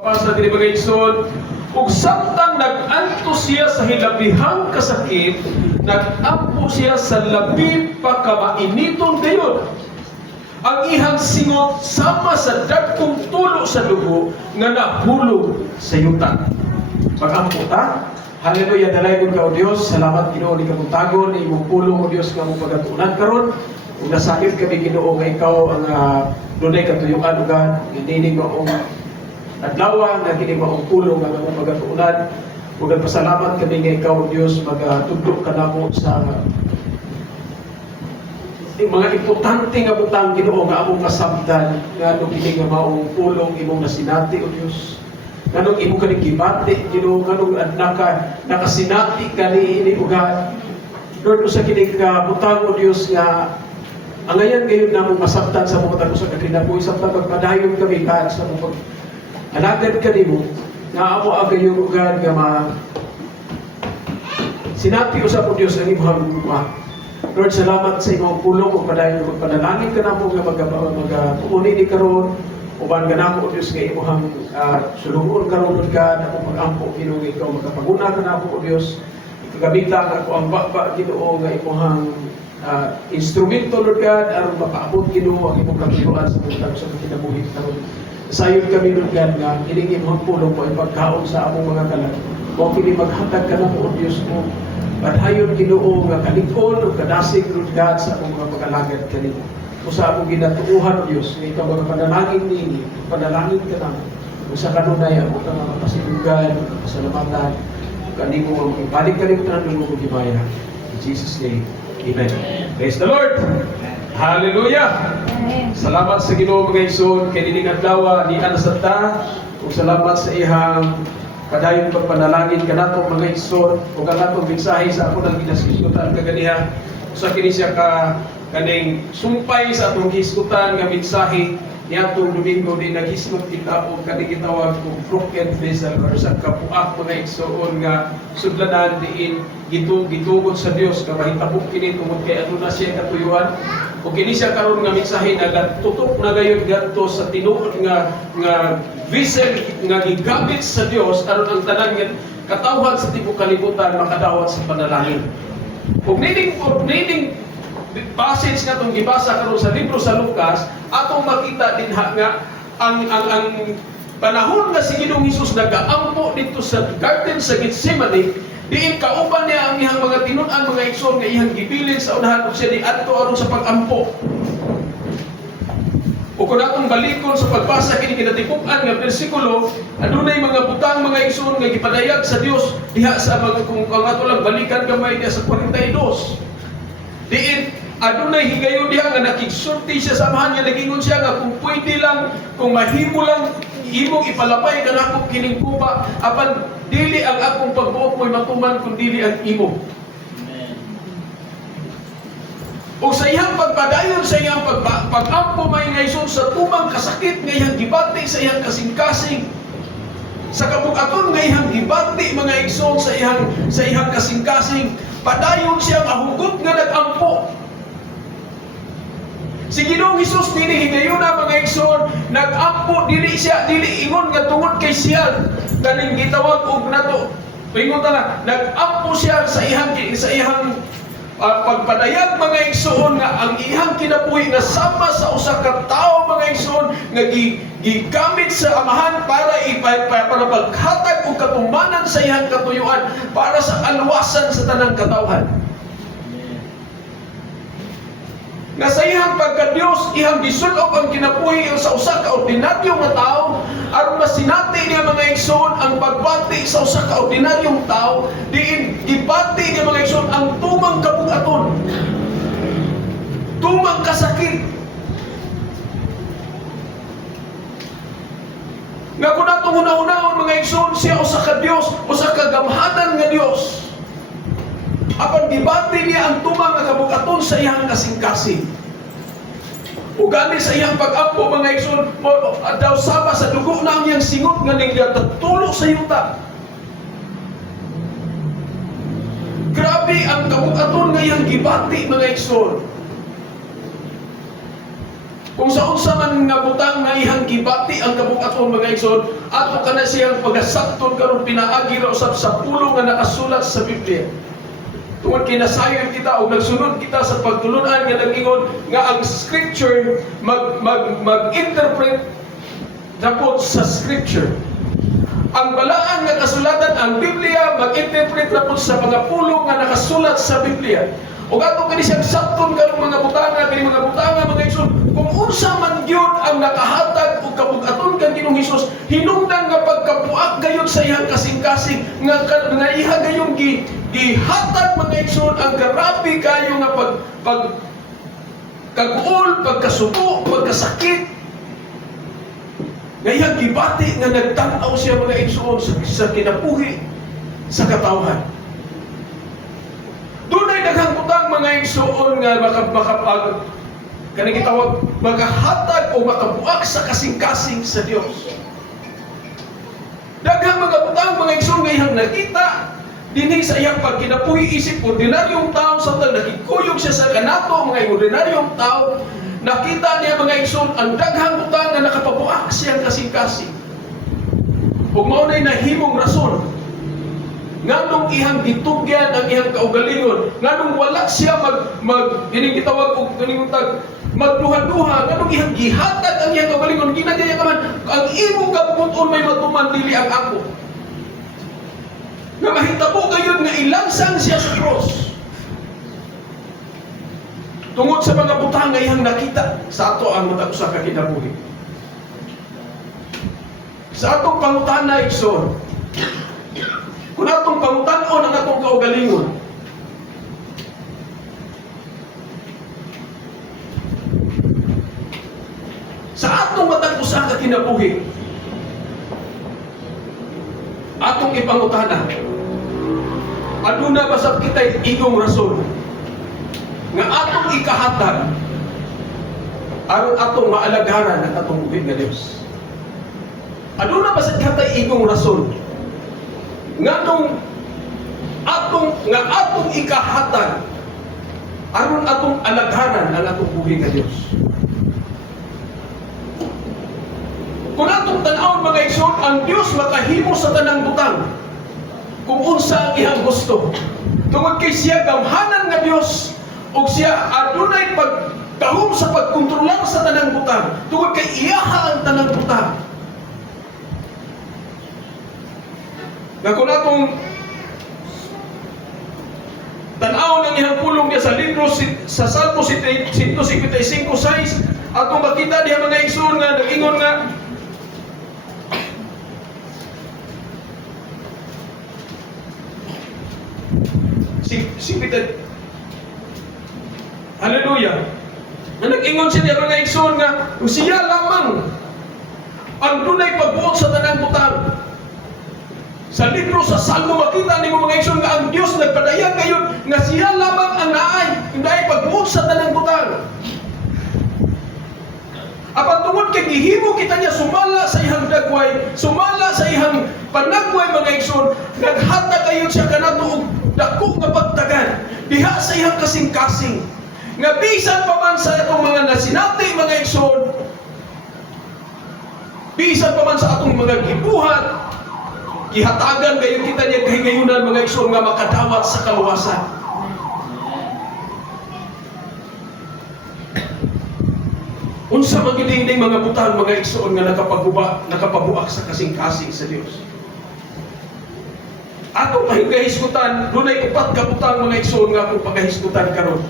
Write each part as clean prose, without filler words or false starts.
Sa dinibagayson, ug samtang nag-anto siya sa hilabihang kasakit, nag-ampo siya sa labi pa kamainitong gayon. Ang ihang singot sama sa dagkong tulo sa dugo nga nahulog sa yuta. Pag-ampo ta, haleluya, dalaygon ka o Dios, salamat Ginoo ni kabuntagon, ni imong pulong o Dios nga mong pagatunan karon. Ug nasakit kami Ginoo nga ikaw ang dunay katuyuan ugan, hindi mo adlaw nga kini maong pulong nga mga pagatuunan. Ug nagpasalamat kami nga ikaw Dios magatudlo ka namo sa mga importante nga butang Ginoo nga among kasabtan nga kini nga maong pulong imong nasinati o Dios. Kanong imong kani gibati Ginoo, kanong nakasinati kani ini uga. Lord, usa kini ka butang o Dios nga ang ngayon gayon namong masabtan sa mga tago sa kinabuhi samtang magpadayon kami kahit sa mga alagad ka nimo nga amo agayon ugan nga sinati usab o Dios ang imong gugma. Lord, salamat sa imong pulong ug padayon magpanalangin ka namo nga magtuuni ni karon uban ka namo o Dios nga imong sulungon karon God ako magampo Ginoo ikaw magapaguna ka namo o Dios. Gamitan ako ang baba Ginoo nga imong instrumento Lord God aron mapaabot Ginoo ang imong kapiluan sa buntag sa kinabuhi karon. Sayod kami Lord God nga kining imong pulong mo ipagkaon sa among mga kalag. Mo kini maghatag ka namo o Dios mo. Padayon Ginoo nga kalig-on ug kadasig Lord God sa among mga pag-alagad kanimo. Usa among ginatuuhan o Dios nga ikaw mga panalangin nini, panalangin ka namo. Usa kanunay among mga pasilugan, pasalamatan kanimo ibalik kanimo tanan ng mga gibaya. In Jesus name. Amen. Praise the Lord. Hallelujah. Salamat sa Ginoo mga igsoon kay dining adlaw ni anasata ug salamat sa ihang padayon pagpanalangin kanato mga igsoon ug ang atong mensahe sa ako nang ginasikutan kaganiha sa kini siya ka kaning sumpay sa atong giskutan nga mensahe niadtong Domingo din naghisgot kita og kani gitawag og broken vessel or sa kapuak mga igsoon nga sudlanan diin gitugot sa Dios nga mahitabo kini tungod kay aduna siya katuyuan. O kini siya karon nga mensahe nagatutok na gayon gadto sa tinuod nga vessel nga gigamit sa Dios aron ang tanan nga katawhan sa tibuok kalibutan makadawat sa panalangin. Ug nining passage nga tong gibasa karon sa libro sa Lucas atong makita din nga ang panahon nga si Ginoong Hesus nagaampo dito sa garden sa Gethsemane. Diin kauban niya ang ihang mga tinun-an mga igsoon nga ihang gibilin sa unahan ug siya diadto aron sa pag-ampo. O kung atong balikon sa pagbasa kini kinatibuk-an nga bersikulo, adunay mga butang mga igsoon nga gipadayag sa Dios diha sa mga kung ato lang balikan gamay diha sa 42. Diin adunay higayon diha nga nakigsulti siya sa amahan niya nagingon siya nga kung pwede lang kung mahimo lang imong ipalapay kanako kining kuba apan dili ang akong pagbuot mo'y matuman kung dili ang imo. Amen. O sa iyang pagpadayon sa iyang pag-ampo may ngayon sa tumang kasakit nga iyang gibati sa iyang kasing-kasing sa kabukaton nga iyang gibati mga igsoon sa iyang kasing-kasing padayon siya mahugot nga nag-ampo. Si Ginoong Hesus dili higayon na mga igsoon nag-ampo dili ingon nga tungod kay siya kaning gitawag og nato ingon ta na nag-ampo siya sa ihang pagpadayag mga igsoon nga ang ihang kinabuhi nga sama sa usa ka tawo mga igsoon nga gigamit sa amahan para paghatag og katumanan sa ihang katuyuan para sa alwasan sa tanang katawhan. Nga sa ihang pagka-Diyos, ihang gisulob ang kinabuhi sa usa ka ordinaryo nga tao aron masinati niya mga igsoon ang pagbati sa usa ka ordinaryong tao diin gibati niya mga igsoon ang tumang kabug-aton, tumang kasakit. Nga kung natong una-unahon mga igsoon siya usa ka Dios, usa ka gamhanan nga Dios. Apan gibati niya ang tumang nga kabug-aton sa iyang kasing-kasing. Ug gani sa iyang pag-ampo mga igsoon daw sama sa dugo na ang iyang singot nga nagtulo sa yuta. Grabe ang kabug-aton nga iyang gibati mga igsoon. Kung sa unsa man nga butang nga ihang gibati ang kabug-aton mga igsoon, ato kana siyang pagasakton karon pinaagi ra usab sa pulo nga nakasulat sa Biblia. Tungod kay nasayon kita o nagsunod kita sa pagtulunan nga nag-ingon nga ang scripture mag-interpret dapat sa scripture. Ang balaan nga kasulatan ang Biblia mag-interpret dapat sa mga pulo nga nakasulat sa Biblia. O ato kani siyang sakton karong mga butanga, kani mga butanga mga igsoon, kung unsa man gyud ang nakahatag og kabug-aton kan Ginoong Hesus, hinungdan nga pagkapuak gayud sa iyang kasing-kasing nga iha gayong gihatag mga igsoon ang grabe kayo nga kag-ul, pagkasuko, pagkasakit. Nga gibati nga nagtan-aw siya mga igsoon sa kinabuhi sa katawhan. Dunay daghang butang mga igsoon nga makapag kanang gitawag magahatag o makabuak sa kasing-kasing sa Dios. Daghang mga butang mga igsoon nga ihang nakita dinhi sa iyang pagkinabuhi isip ordinaryong tao samtang nakikuyog siya sa kanato mga ordinaryong tao, nakita niya mga igsoon ang daghang butang nga nakapabuak siyang kasing-kasing. Ug mao nay nahimong rason nganong ihang gitugyan ang ihang kaugalingon, nganong wala siya ining gitawag og kaning tag magduha-duha, nganong ihang gihatag ang ihang kaugalingon, ginagaya ka man ang imong kabuton may matuman dili ang ako. Nga mahitabo gayud nga ilansang siya sa cross. Tungod sa mga butang nga ihang nakita sa ato ang matag usa ka kinabuhi. Sa atong pangutana igsoon, kung atong pangutan-on ang atong kaugalingon, sa atong matag usa ka kinabuhi, atong ipangutana, aduna ba sa kita'y igong rason nga atong ikahatag aron atong maalagaran ang atong buhi nga Dios? Aduna ba sa kita'y igong rason nganong atong ikahatag aron atong alaghanan ang atong buhi nga Dios? Kung atong tan-awon mga igsoon, ang Dios makahimo sa tanang butang kung unsa ang iyang gusto. Tungod kay siya gamhanan nga Dios ug siya adunay pagkahum sa pagkontrolar sa tanang butang. Tungod kay iyaha ang tanang butang. Nga kung atong tan-awon ang ihang pulong niya sa libro sa Salmo 155:6, atong makita diha mga igsoon nga nag-ingon nga Hallelujah. Nag-ingon siya mga igsoon nga siya lamang ang dunay pagbuot sa tanang butang. Sa libro sa Salmo makita nimo mga igsoon nga ang Dios nagpadayag kayon nga siya lamang ang naay pagbuot sa tanang butang. Apan tungod kay gihimo kita niya sumala sa ihang dagway, sumala sa ihang panagway mga igsoon, naghatag kayon siya kanato og dako nga pagtagan diha sa ihang kasing-kasing. Nga bisan pa man sa atong mga nasinati mga igsoon, bisan pa man sa atong mga gibuhat, gihatagan kayo kita niya kahingayunan mga igsoon nga makadawat sa kaluwasan. Unsa man gidingding mga butang mga igsoon nga nakapabuak sa kasing-kasing sa Dios. Atong pagahisgutan, dunay upat ka butang mga igsoon nga atong pagahisgutan karon.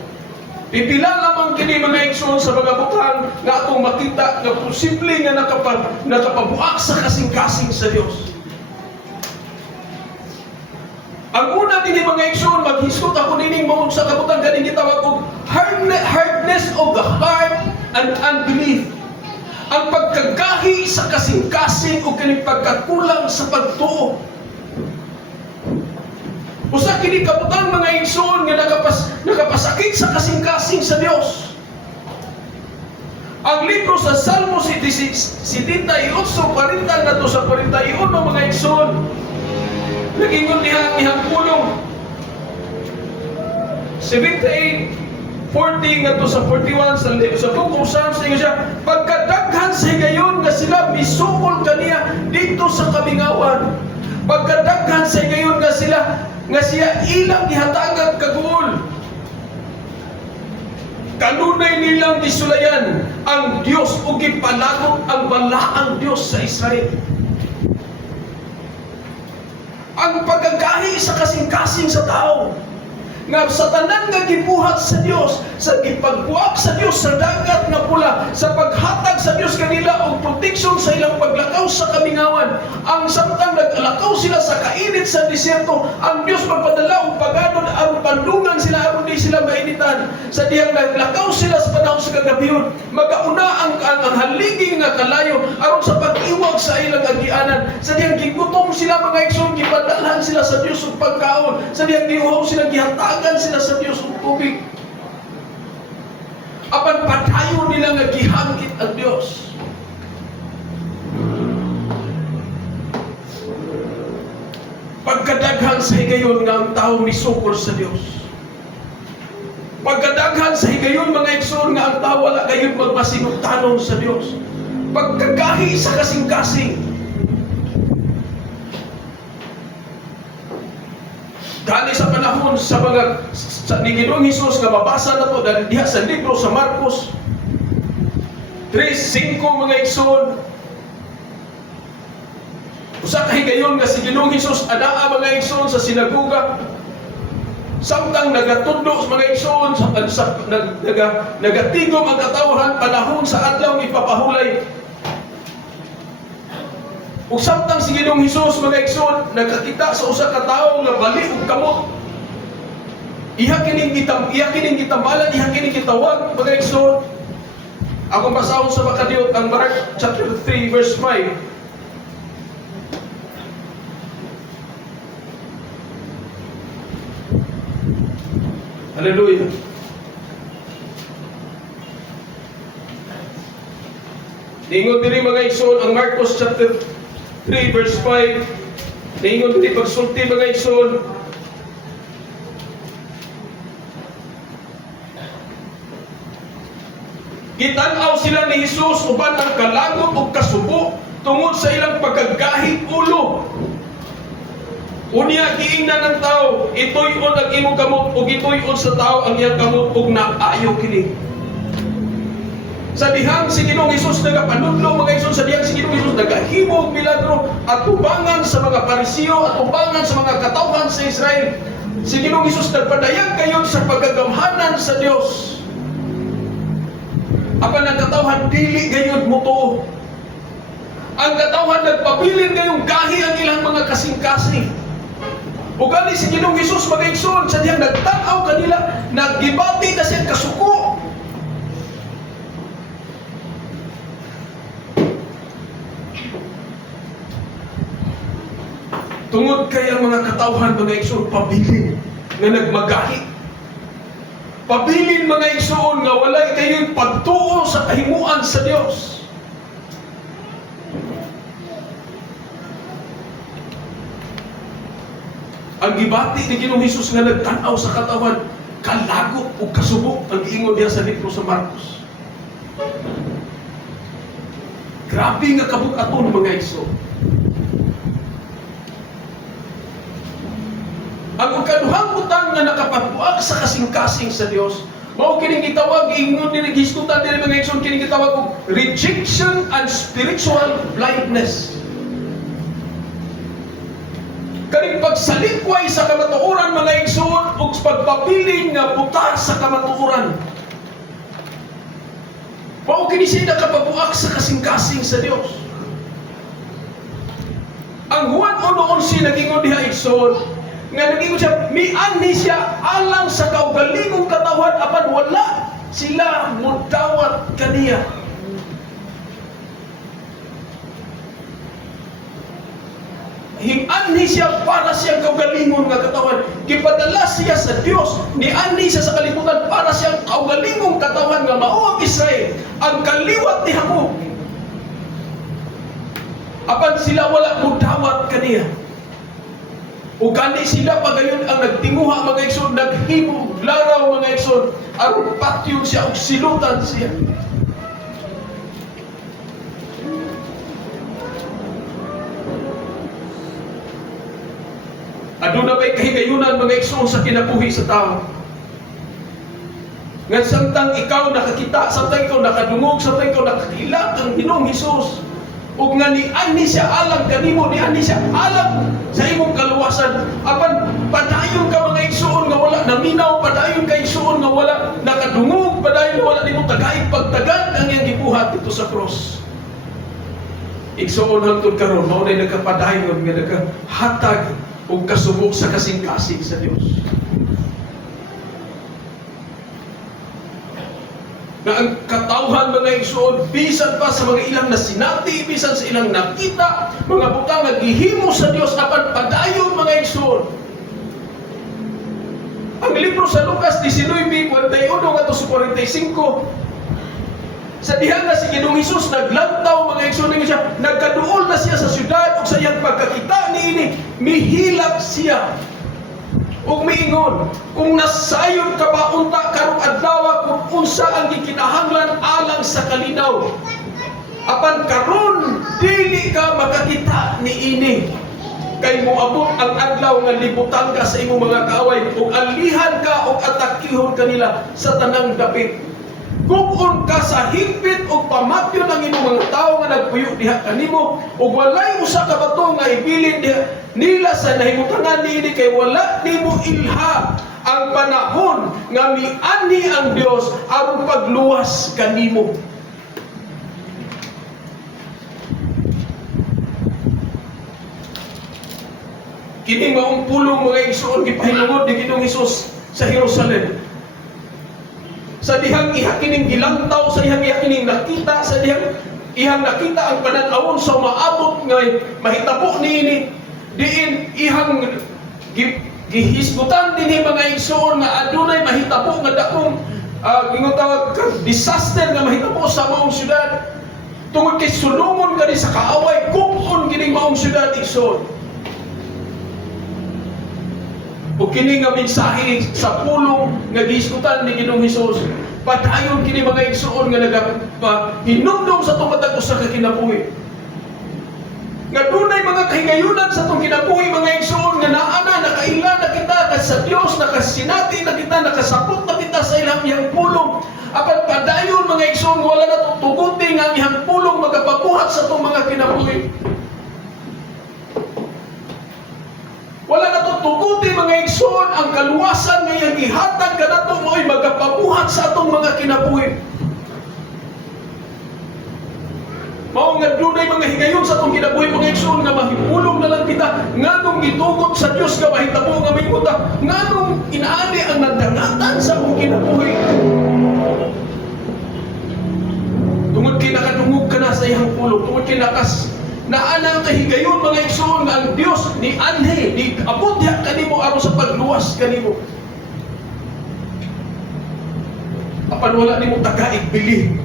Pipila lamang kini mga igsoon sa mga butang nga atong makita nga posible nga nakapabuak sa kasing-kasing sa Dios. Ang una din mga igsoon, maghisgot ako nining mo sa kabutang ganing gitawag og hardness of the heart and unbelief. Ang pagkagahi sa kasing-kasing o kaning pagkakulang sa pagtuo. Usa kini kabutang mga igsoon nga nakapasakit sa kasing-kasing sa Dios. Ang libro sa Salmo 78:40 nato sa 41 mga igsoon, nag-ingon diha ang ihang pulong 78 40 ngadto sa 41 sa book of Psalms ingon siya, pagkadaghan sa higayon nga sila misukol kaniya dito sa kabingawan. Pagkadaghan sa higayon nga siya ilang gihatagan kaguol. Kanunay nilang gisulayan ang Dios ug gipalagot ang balaang Dios sa Israel. Ang pagagahi sa kasing-kasing sa tao nga sa tanan nga gibuhat sa Dios, sa gipagbuak sa Dios sa dagat nga pula, sa paghatag sa Dios kanila og proteksyon sa ilang paglakaw sa kamingawan. Ang samtang naglakaw sila sa kainit sa desierto, ang Dios magpadala og paganod aron pandungan sila aron di sila mainitan. Sa diyang naglakaw sila sa panahon sa kagabiyon, magauna ang haligi nga kalayo aron sa pag-iwag sa ilang agianan. Sa diyang gigutom sila mga igsoon, gipadalhan sila sa Dios og pagkaon. Sa diyang giuhaw sila gihatag sila sa Diyos ng tubig. Apan padayon nila nga gihangit ang Diyos. Pagkadaghan sa higayon nga ang tao misukol sa Diyos. Pagkadaghan sa higayon mga igsoon nga ang tao wala gayon magmasinugtanon sa Diyos. Pagkagahi sa kasing-kasing. Dali sa panahon sa ni Ginoong Hesus nga mabasa na to dahil diha sa libro sa Marcos 3:5 mga igsoon. Usa ka higayon nga si Ginoong Hesus anaa mga igsoon sa sinagoga. Samtang nagatudlo mga igsoon nagatigom ang katawhan panahon sa adlaw ni papahulay. Ug samtang si Ginoong Hesus mga igsoon nagkakita sa usa ka tawo nga bali og kamot. Iha kining gitambalan, iha kining gitawag mga igsoon. Akong basahon sa makadiot ang Mark chapter 3 verse 5. Hallelujah. Ningon diri mga igsoon ang Marcos chapter 3 verse 5. Ningon diri pagsulti mga igsoon. Gitan-aw sila ni Hesus uban ang kalagot ug kasubo tungod sa ilang pagkagahit ulo. Unya giingnan ng tao, ituy-on ang imong kamot ug ituy-on sa tao ang iyang kamot ug naayo kini. Sa dihang si Ginoong Hesus nagapanudlo mga igsoon, sa dihang si Ginoong Hesus nagahimo og milagro at tubangan sa mga Parisiyo at tubangan sa mga katawhan sa Israel. Si Ginoong Hesus nagpadayag kayon sa pagagamhanan sa Dios. Apan ang katawhan dili gayud mutuo. Ang katawhan nagpabilin gayong gahi ang ilang mga kasing-kasing. Ug ani si Ginoong Hesus mga igsoon, sa diyang nagtanaw kanila, naggibati na siya kasuko. Tungod kay ang mga katawhan mga igsoon pabilin nga nagmagahi. Pabilin mga igsoon nga walay kayo'y pagtuo sa kahimuan sa Dios. Ang gibati ni Ginoong Hesus nga nagtanaw sa katawan, kalagot o kasubok ang giingon diha sa libro sa Marcos. Grabe nga kabug-aton mga igsoon. Ang kaduhang butang nga nakapagbuak sa kasing-kasing sa Dios, mao kining gitawag ingon diri gistutan diri mga igsoon, kining gitawag og rejection and spiritual blindness. Kaning pagsalikway sa kamatuoran mga igsoon ug pagpabiling nga buta sa kamatuoran. Mao kini siya nakapabuak sa kasing-kasing sa Dios. Ang Juan 1:11 nagingon diha igsoon nga naging siya, mianhi siya alang sa kaugalingong katawan apan wala sila mudawat kaniya. Hing-anhi siya para siyang kaugalingon nga katawan. Gipadala siya sa Dios, nianhi siya sa kalibutan para siyang kaugalingong katawan nga mao ang Israel, ang kaliwat ni Jacob. Apan sila wala mudawat kaniya. Ug kani sila pagayon ang nagtinguha mga igsoon, naghimo laraw mga igsoon, aron patyon siya ug silutan siya. Aduna ba'y kahigayunan mga igsoon sa kinabuhi sa tao? Nga samtang ikaw nakakita, samtang ikaw nakadungog, samtang ikaw nakakilak ang Ginoong Hesus, ug nga ni ani siya alam kanimo, ni ani siya alam sa imong kaluwasan, apan padayon ka mga igsoon nga wala naminaw, padayon ka igsoon nga wala nakadungog, padayon nga wala nimo tagaig pagtagad ang iyang gibuhat dito sa cross. Igsoon hangtod karon mao nay nagkapadayon nga nagkahatag ug kasubok sa kasing-kasing sa Dios. Na ang katawhan mga igsoon, bisan pa sa mga ilang nasinati, bisan sa ilang nakita, mga butang naghihimo sa Dios apan padayon mga igsoon. Ang libro sa Lucas 19:41 ngadto sa 45, sa diha na si Ginoong Hesus naglantaw mga igsoon nga siya, nagkaduol na siya sa syudad ug sa iyang pagkakita niini, mihilap siya ug miingon, kung nasayon ka ba unta karong adlaw kung unsa ang gikinahanglan alang sa kalinaw, apan karon dili ka makakita niini, kay moabot ang adlaw nga libutan ka sa imong mga kaaway ug alihan ka ug atakihon kanila sa tanang dapit. Kung ka sa higpit o pamatyon ang imong mga tao nga nagpuyo diha kanimo, ug walay usa ka bato nga ibilin diha nila sa nahimutangan niini, kay wala nimo ilha ang panahon nga miani ang Dios aron pagluwas kanimo. Kini maong pulong mga igsoon gipahinungod ni Ginoong Hesus sa Jerusalem. Sa dihang iha kining gilantaw, sa dihang iha kining nakita, sa dihang ihang nakita ang panan-awon sa maabot nga mahitabo niini, diin ihang gihisgutan dinhi mga igsoon nga adunay mahitabo nga dakong gingutawag disaster nga mahitabo sa maong syudad. Tungod kay sulungon kani sa kaaway, kupon kining maong syudad igsoon. O kini nga mensahe sa pulong nga gihisgutan ni Ginoong Hesus, padayon kini mga igsoon nga hinumdum sa tumatag usa ka kinabuhi. Nga dunay mga kahigayunan sa tong kinabuhi mga igsoon nga naana nakaila na kita sa Dios, nakasinati na kita, nakasapot na kita sa ilang iyang pulong. Apan padayon mga igsoon wala na tuguti nga iyang pulong magapabuhat sa tong mga kinabuhi. Wala na tutuguti mga igsoon ang kaluwasan nga iyang gihatag kanato mo'y magapabuhat sa atong mga kinabuhi. Mao nga dunay mga higayon sa atong kinabuhi mga igsoon nga mahipulong na lang kita nganong gitugot sa Dios nga mahitabo nga minguta, nganong inaani ang nandangatan sa atong kinabuhi. Tungod kay nakadungog ka na sa iyang pulong, tungod kay naanang kahigayon mga igsoon nga ang Dios ni anhe, ni abot diha kanimo aron sa pagluwas kanimo. Apan wala nimo tagaig bili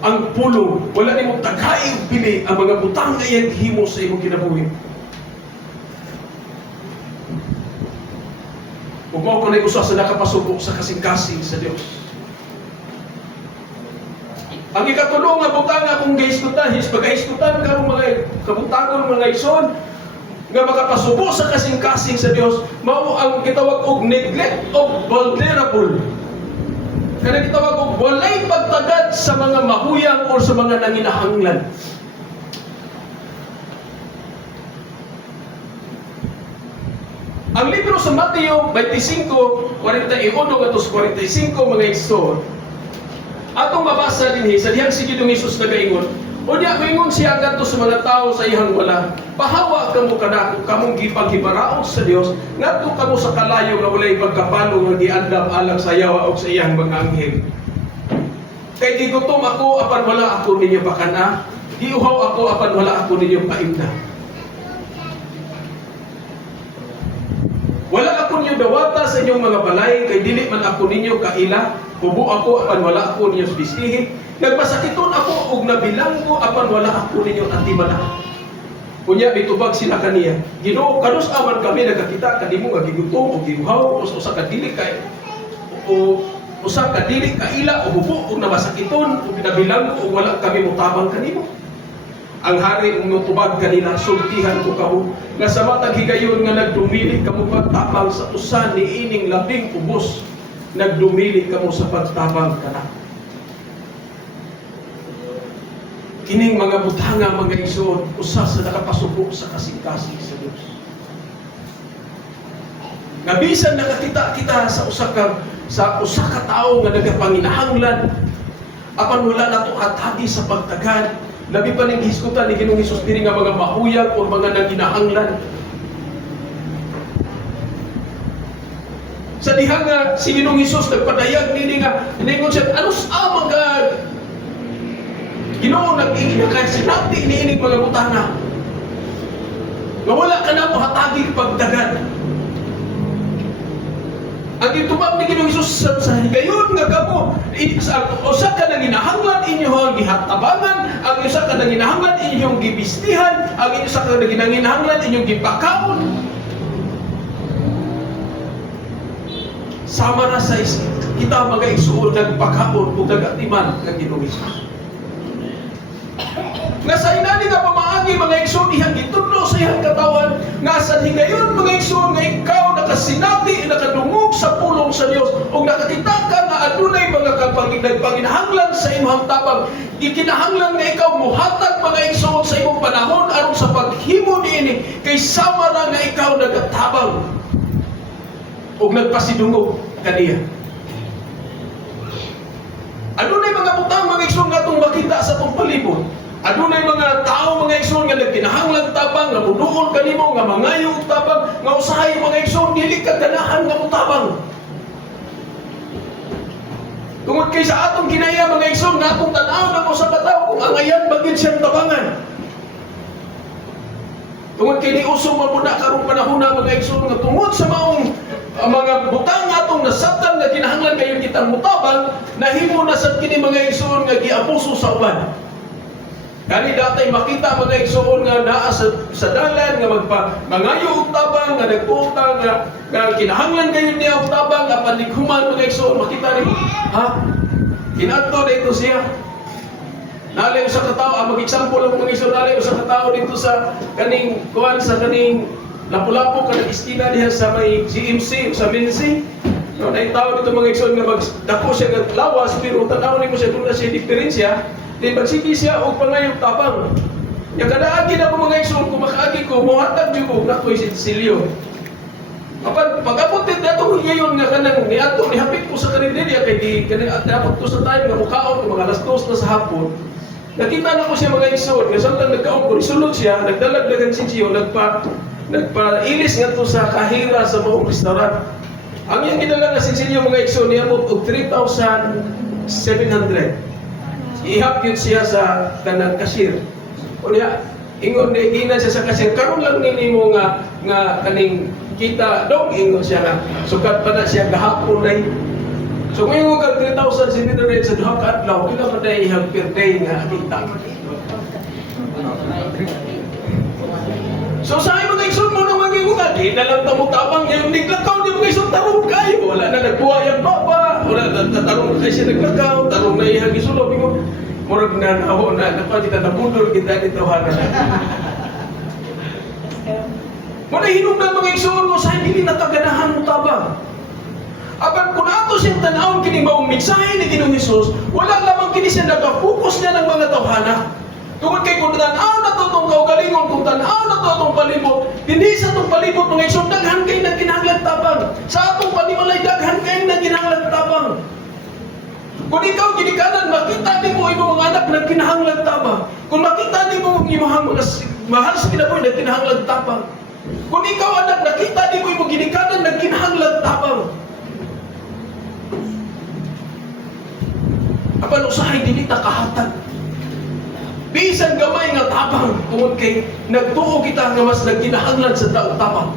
ang pulong, wala nimo tagaig bili ang mga butang nga iyang himo sa imong kinabuhi. Ug mao ko usa sa nakapasubok sa kasing-kasing sa Dios. Ang ikatulong nga butang akong gihisgutan, pagkahisgutan karong mga kabutagon mga igsoon nga makapasubo sa kasing-kasing sa Dios, mao ang gitawag og neglect of vulnerable. Kana gitawag og walay pagtagad sa mga mahuyang o sa mga nanginahanglan. Ang libro sa Mateo 25:41 ngadto 45 mga igsoon, atong mabasa dinhi sa dihang si Ginoong Hesus nagaingon, unya moingon siya kadto sa mga tao sa iyang wala, pahawa kamo kanako kamong gipaghibaraot sa Dios ngadto kamo sa kalayo nga walay pagkapalo nga giandam alang sa yawa o sa iyang mga anghel. Kay gigutom ako apan wala ako ninyo pakana, giuhaw ako apan wala ako ninyo paimna. Wala ako ninyo dawata sa inyong mga balay, kay dili man ako ninyo kaila. Kubo ako apan wala ako ninyo bistihi. Nagmasakiton ako ug nabilang ko apan wala ako ninyo atimana. Kunya mitubag sila kaniya. Ginoo, kanus aman kami nagakita kanimo nga gigutom o giuhaw o usa ka dili kay o usa ka dili ka ila o hubo o nabasakiton o binabilanggo o wala kami mutabang kanimo. Ang hari umutubag kanila, sultihan ko kamo nga sa matag higayon nga nagdumili kamo pagtabang sa usa ni ining labing ubos, nagdumili kamo sa pagtabang kana. Kining mga butanga, mga igsoon, usa sa nakapasubo sa kasing-kasing sa Dios. Nabisan nakakita kita sa usa ka tawo nga nagapanginahanglan, apan wala nato hatagi sa pagtagad. Labi pa ning hisgutan ni Ginoong Hesus diri nga mga mahuyag o mga naginahanglan. Sa diha nga si Ginoong Hesus nagpadayag nini nga ningon siya, anus mga Ginoo nag-iina kay sinati niining mga butana. Nga wala ka na mo hatagi pagdagan. Ang itubag ni Ginoong Hesus sa higayon nga kamo, usa ka nang ginahanglan inyong gihatabangan, ang usa ka nang ginahanglan inyong gibistihan, ang usa ka nang ginahanglan inyong gipakaon. Sama na sa kita mga igsuon nagpakaon ug nagatiman ng Ginoong Hesus. Nga sa inani nga pamaagi mga igsoon ihang gitudlo sa iyang katawan, nga sa higayon mga igsoon nga ikaw nakasinati, nakadungog sa pulong sa Dios ug nakakita ka nga adunay mga nagpanginahanglan sa imong tabang. Gikinahanglan nga ikaw muhatag mga igsoon sa imong panahon aron sa paghimo niini kay sama na nga ikaw nagatabang ug nagpasidungog kaniya. Adunay mga butang mga igsoon nga itong makita sa itong palibot. Adunay mga tao mga igsoon nga nagkinahanglan tabang, nga muduol kanimo, nga mangayo og tabang, nga usahay mga igsoon dili ka ganahan nga mutabang. Tungod kay sa atong ginaya mga igsoon nga atong tan-aw na ko sa katawo kung angayan bagid siyang tabangan. Tungod kay niuso man muna karong panahon na mga igsoon nga tungod sa maong mga butang atong nasabtan nga kinahanglan kayo kitang mutabang, nahimo na sa kini mga igsoon nga giabuso sa uban. Kani datay makita mga igsoon nga naa sa dalan nga mangayo og tabang nga nagputa nga kinahanglan kayo niya og tabang apan lighuman mga igsoon makita ni kinadto dito siya. Nalay usa ka tawo mag-example lang mga igsoon, nalay usa ka tawo dito sa kaning kuan sa kaning Lapu-Lapu kanang iskina diha sa may GMC sa Minsi. No, naitaw dito mga igsoon nga magdako siya nga lawas pero tanaw nimo siya dula siya diferensya. Di magsige siya o pangayong tabang. Yung kadaagi na ko mga igsoon, kung makaagi ko, muhatag dyan ko, nako'y sinsilyo. Pag-abot din nato ngayon nga kanang niato, nihapit ko sa kanilirya, kay di kanang ko sa time nga mukaon, mga alas 2 na sa hapon. Nakita na ko siya mga igsoon, nga samtang nagkaon ko, risulod siya, nagdalagdagan sinsiyo, nagpa-ilis nga to sa kahira sa maong restaurant. Ang yung ginala nga sinsilyo mga igsoon, niabot og 3,700. Ihap yun siya sa kanang cashier. O niya, ingon na iginan siya sa cashier. Karoon lang nimo nga kaning kita dong ingon siya nga. Sukat pa na siya gahapon na. So ngayon kag 3,700 sa duha ka adlaw, ila pa day ihap per day nga kita. So sa mga igsoon mo nang mag-ingon di na lang tamutabang yung niglakaw di mga igsoon tarong kayo. Wala na nagbuha yung papa. Wala na tarong kayo siya naglakaw. Tarong na ihang isulob. Murag na naho na kita nabudol kita ditohan na. Muna hinungdan mga igsoon mo sa hindi nataganahan mo tabang. Apan kung ato siyang tanawon kini maong mensahe ni Ginoong Hesus, wala lamang kini siya nagafokus niya ng mga tawhana. Tungod kay kung tanaw na to itong kaugalingon, kung tanaw na to itong palibot, hindi sa itong palibot mga igsoon, daghan kayo na kinahanglan tabang. Sa atong panimalay, daghan kayo na kinahanglan tabang. Kung ikaw ginikanan, makita din mo imong mga anak na kinahanglan tabang. Kung makita din mo imong mga mahal sa kinabuhi na kinahanglan tabang. Kung ikaw anak, nakita din mo imong ginikanan na kinahanglan tabang. Apan usahay dili ta kahatag. Bisan gamay nga tabang tungod kay nagtuo kita nga mas nagkinahanglan sa tao tabang.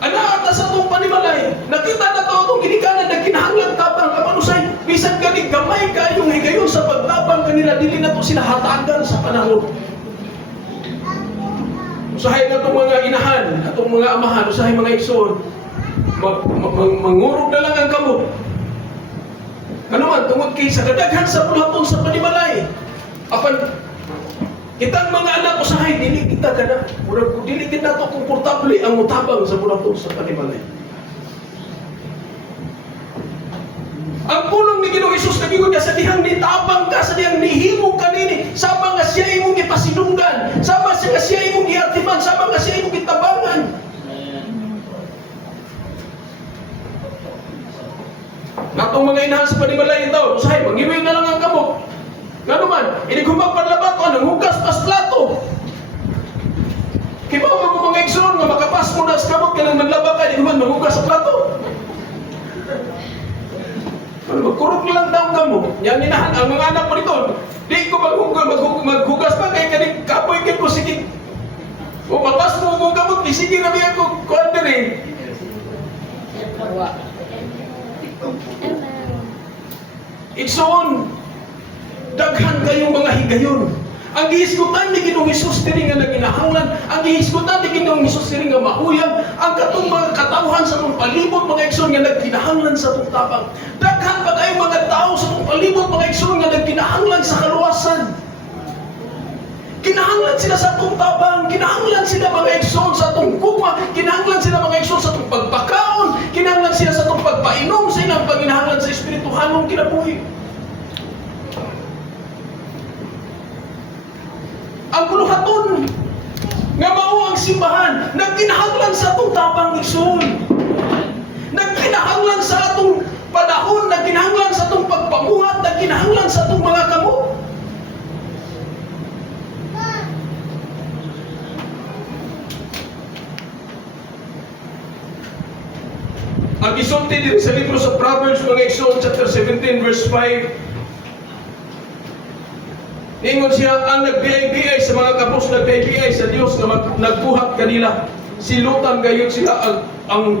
Ana ata sa atong panimalay, nakita na to atong ginikanan nagkinahanglan tabang apan usay bisan gani gamay kayong higayon sa pagtabang nila, dili na to sila hatagan sa panahon. Usahay na itong mga inahan, itong mga amahan, usahay mga igsoon, mangurog na lang ang kamot. Ano man, tungod kay sa kadaghan sa bulaton sa panimalay. Apan, kitang mga anak usahay, dili kita ka na. Murag, dili kita to komportable ang mutabang sa bulaton sa panimalay. Ang pulong ni Ginoong Hesus nagingod ka sa dihang nitabang ka, sa dihang nihimong kanini, sama nga siya imong ipasilunggan, sama nga siya imong iartiman, sama nga siya imong itabangan. Natong mga inahan sa panimalay ito, usahay, mangiwi na lang ang kamot. Nga naman, ini kumagpanlabato, anong hugas pas plato. Kibaw mo mga igsoon, nga makapas mo na sa kamot, ka nang maglaba ka, hindi man maghugas sa plato. Magkurog lang daw ka mo. Yan inahan, ang mga anak mo dito, di ko maghugas pa, kaya kanig kapoy ko, sige. O mapas mo kung kamot, sige na biya ko, kuwander eh. Igsoon, daghan kayong mga higayon. Ang gihisgutan ni Ginoong Hesus diri nga naginahanglan, ang gihisgutan ni Ginoong Hesus diri nga mahuyang, ang katong mga katawhan sa itong palibot mga igsoon nga nagkinahanglan sa itong tabang. Daghan pa kayong mga tao sa itong palibot mga igsoon nga nagkinahanglan sa kaluwasan. Kinahanglan sila sa itong tabang, kinahanglan sila mga igsoon sa itong gugma, kinahanglan sila mga igsoon sa itong pagpakaon, kinahanglan sila sa itong pagpainom sa ilang panginahanglan sa espirituhanong kinabuhi. Ang kuluhaton nga mao ang simbahan nagkinahanglan sa atong tabang igsoon, nagkinahanglan sa atong panahon, nagkinahanglan sa atong pagpamuhat, nagkinahanglan sa atong mga kamo. Ang gisulti din sa libro sa Proverbs mga igsoon chapter 17 verse 5, ningon siya, ang nagbiyay-biyay sa mga kapos, nagbiyay-biyay sa Diyos na nagbuhat kanila. Silutan gayon sila ang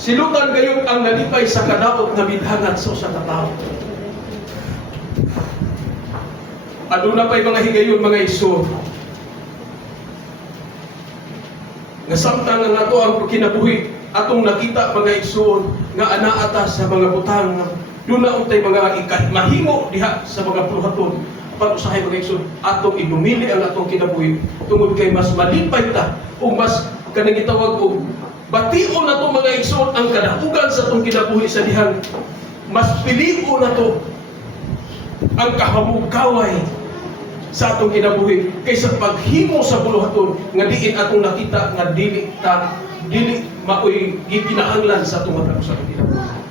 silutan gayon ang nalipay sa kadaot na bidhangan sa usa ka tawo. Aduna pay mga higayon mga igsoon. Nga samtang nga nato ang kinabuhi atong nakita mga igsoon nga anaata sa mga butang, duna untay mga mahimo diha sa mga puluhaton. Pag-usahay mga igsoon, atong inumili ang atong kinabuhi tungod kay mas malipay ta o mas kanang gitawag og bation nato mga igsoon ang kadahugan sa atong kinabuhi sa dihang mas pilion nato ang kahamugkaway sa atong kinabuhi kaysa paghimo sa buluhaton nga diin atong nakita nga dili maoy gikinahanglan sa atong matapos sa atong kinabuhi.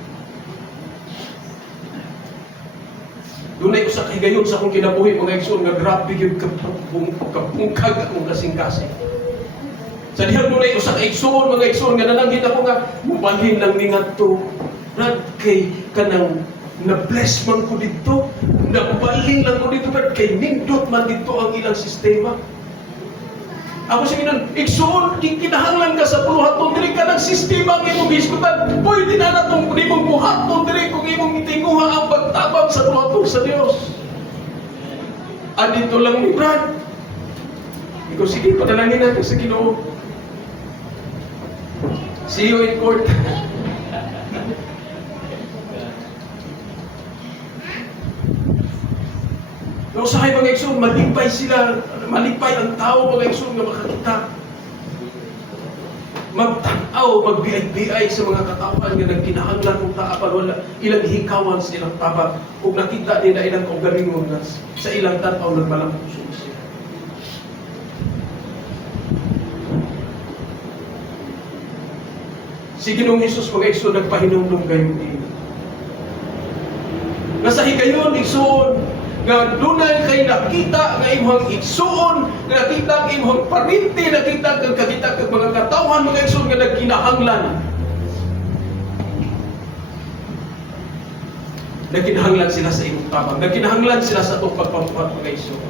Dunay usa ka higayon sa akong kinabuhi mga igsoon nga grabe gyud kapungkag akong kasing-kasing. Sa dihang dunay usa ka igsoon mga igsoon nga nananghit ako nga mubalhin lang ni ngadto. Brad kay kanang na-bless man ko dito, nabalhin lang ko dito, brad kay nindot man dito ang ilang sistema. Ako sige nun, igsoon, di kinahanglan ka sa puluhaton, diri ka ng sistema ang imong hiskutan. Pwede na natong imong buhaton, diri kung imong itinguha ang pagtabang sa puluhaton sa Dios. Dito lang ni Brad. Ikaw, sige, padalangin natin sa Ginoo. See you in court. Usahay mga igsoon, malipay sila, malipay ang tao mga igsoon nga makakita. Magtanaw, magbiay-biay sa mga katawhan nga nagkinahanglan kung taapan wala ilang hikawan sa ilang tabang kung nakita nila ilang kaugalingon na sa ilang tanaw nagmalampuson sila. Si Ginoong Hesus mga igsoon nagpahinumdum gayon din. Nasa higayon igsoon nga dunay kay nakita nga imong igsuon, nga nakita ang imong parinti, nakita kang kakita kang mga katawhan mga igsuon nga nagkinahanglan. Nagkinahanglan sila sa imong tabang, nagkinahanglan sila sa itong pagpamuhat mga igsuon.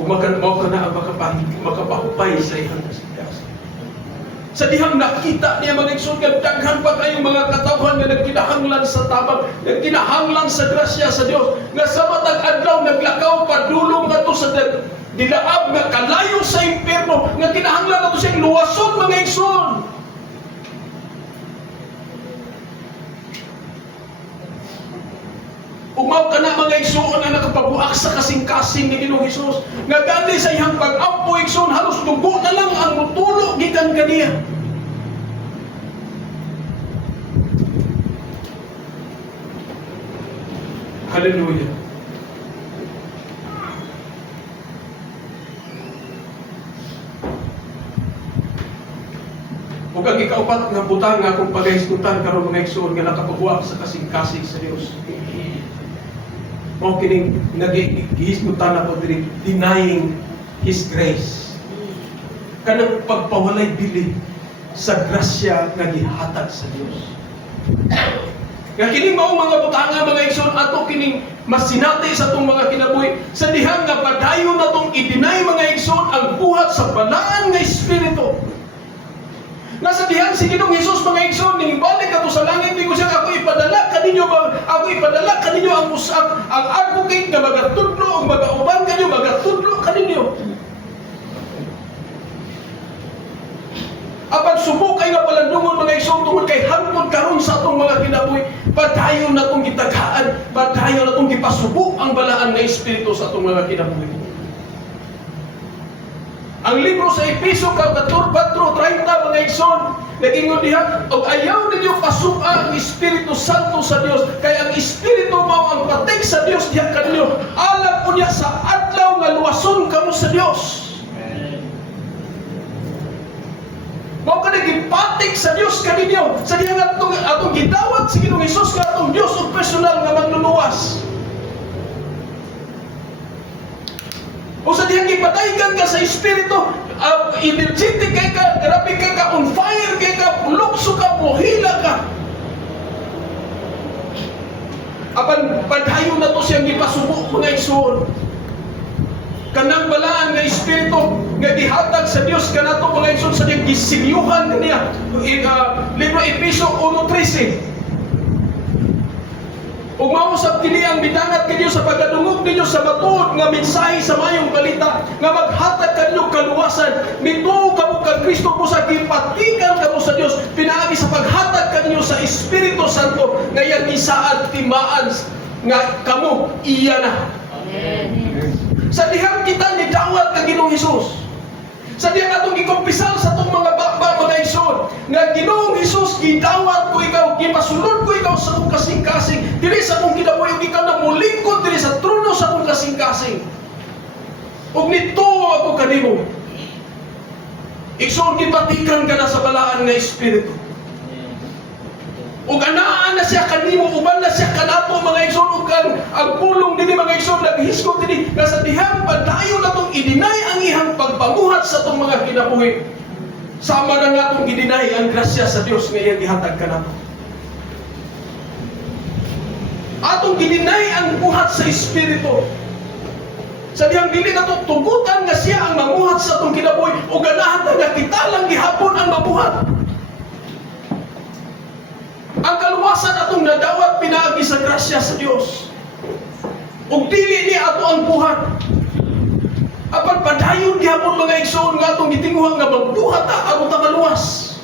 Kung mao ka na ang makapahupay sa iyang kasigas. Sa dihang nakita niya mga igsoon nga daghan pa kayong mga katawhan nga nagkinahanglan sa tabang, nagkinahanglan sa grasya sa Dios, nga sa matag adlaw naglakaw padulong ngadto sa dilaab nga kalayo sa impierno, nga kinahanglan nato siyang luwason mga igsoon. Umaw ka na mga igsoon na nakapabuak sa kasing-kasing ni Ginoong Hesus. Nga gani sa iyang pag-ampo igsoon, halos dugo na lang ang mutulo gikan kaniya. Hallelujah. Ug ang ikaupat nga butang nga akong pagahisgutan karon mga igsoon nga nakapabuak sa kasing-kasing sa Dios. Mao kining nagihisgutan ako diri, denying His grace. Kanang pagpawalay bili sa grasya nga gihatag sa Dios. Nga kining mao mga butanga mga igsoon ato kining masinati sa atong mga kinabuhi sa dihang nga padayon natong i-deny mga igsoon ang buhat sa balaan nga espiritu. Nasa dihan si Ginoong Hesus mga igsoon, ning balik ato sa langit, ni ko siya, ako ipadala kaninyo ang usap, ang advocate nga magatudlo, ang magauban kanyo, magatudlo kaninyo. Apan subukay nga palandungon mga igsoon tungod kay hangtod karon sa atong mga kinabuhi, padayon natong gitaghaan, padayon natong gipasubo ang balaan nga espiritu sa atong mga kinabuhi. Ang libro sa Episo 4:30 mga igsoon, nagingon diha, og ayaw ninyo pasuka ang Espiritu Santo sa Dios, kay ang Espiritu mao ang patig sa Dios diha kanyo. Alam unya sa adlaw nga luwason kamo sa Dios. Mao kada gipatig sa Dios kaninyo, sa diha nga atong gidawat si Ginoong Hesus nga atong Dios ug personal nga manluluwas. O sa dihang ipataygan ka sa Espiritu, energetic kay ka, grabe kay ka, on fire kay ka, lukso ka, buhila ka. Apan padayon na to siyang ipasubo mga igsoon. Kanang balaan nga Espiritu nga gihatag sa Dios kanato mga igsoon sa diyang gisilyuhan kaniya. Libro Episo 1:13. Ug mao usab kini ang bidangat kanyo sa pagdadungog ninyo sa matuod nga mensahe sa mayong balita nga maghatag kanyo kaluwasan, mituo kamo kang Kristo po sa gipatikan kamo sa Dios, pinaagi sa paghatag kanyo sa Espiritu Santo nga iyang gisaad timaan nga kamo iya na. Amen. Sa dihang kita ni dawat kang Ginoong Hesus, sa dihang atong gikumpisal sa atong mga mga igsoon nga Ginoong Hesus gidawat ko ikaw, gipasulod ko ikaw sa akong kasing-kasing diri sa akong kinabuhi, ug ikaw na mulingkod diri sa trono sa akong kasing-kasing, ug nituo ako kanimo. Igsoon gipatikan ka na sa balaan nga espiritu, ug anaa na siya kanimo, uban na siya kanato mga igsoon, ug ang pulong dinhi mga igsoon naghisgot dinhi nga sa dihang padayon natong i-deny ang ihang pagpamuhat sa atong mga kinabuhi. Sama na nga itong gidinay ang grasya sa Diyos nga iyang gihatag ka nato. Atong gidinay ang buhat sa Espiritu. Sa dihang dili na ito, tugutan nga siya ang mamuhat sa itong kinabuhi, o ganahan na nga kita lang gihapon ang mabuhat. Ang kaluwasan atong nadawat pinaagi sa grasya sa Diyos. O dili ni ato ang buhat. Apan padayon gihapon mga igsoon nga atong gitinguhan nga magbuhat ta aron ta maluwas.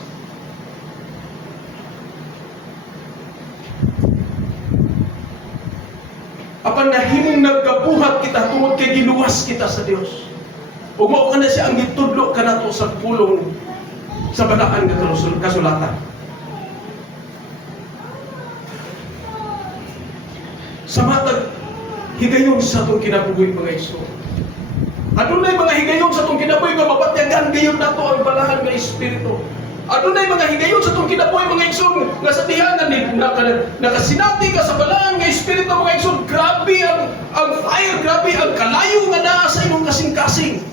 Apan nahimong nagkabuhat kita tungod kay giluwas kita sa Dios. Ug mao kana siya ang gitudlo kanato sa pulong sa balaan nga kasulatan. Sa matag higayon sa atong kinabuhi mga igsoon, adunay mga higayon sa itong kinabuhi nga mapatyagan gayon nato ang balahan nga espiritu. Adunay mga higayon sa itong kinabuhi mga igsoon nga sa dihanan nakasinati ka sa balahan nga espiritu mga igsoon. Grabe ang fire, grabe ang kalayo nga naa sa imong kasing-kasing.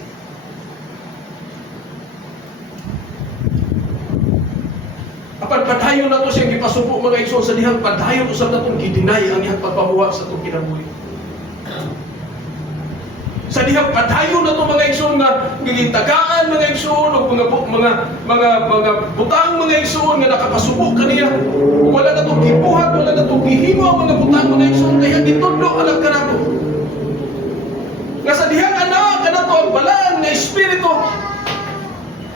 Apan padayon nato siyang gipasubo mga igsoon sa dihang padayon usab natong gidinay ang iyang pagpamuhat sa itong kinabuhi. Sa dihang padayon na to mga igsoon nga gigitagaan mga igsoon o mga butang mga igsoon nga nakapasubo kaniya. Wala na to gibuhat, wala na to gihimo ang mga butang mga igsoon kaya gitudlo alag ka na to. Nga sa dihang anak ka na to ang balaan nga espiritu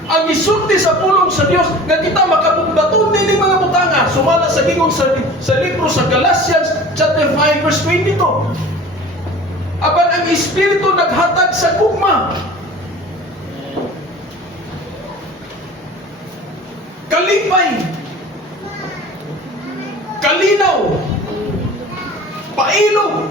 ang isulti sa pulong sa Dios nga kita makabugbaton nining mga butanga sumala sa gingon sa libro sa Galatians chapter 5 verse 22. Apan ang Espiritu naghatag sa gugma. Kalipay. Kalinaw. Pailog.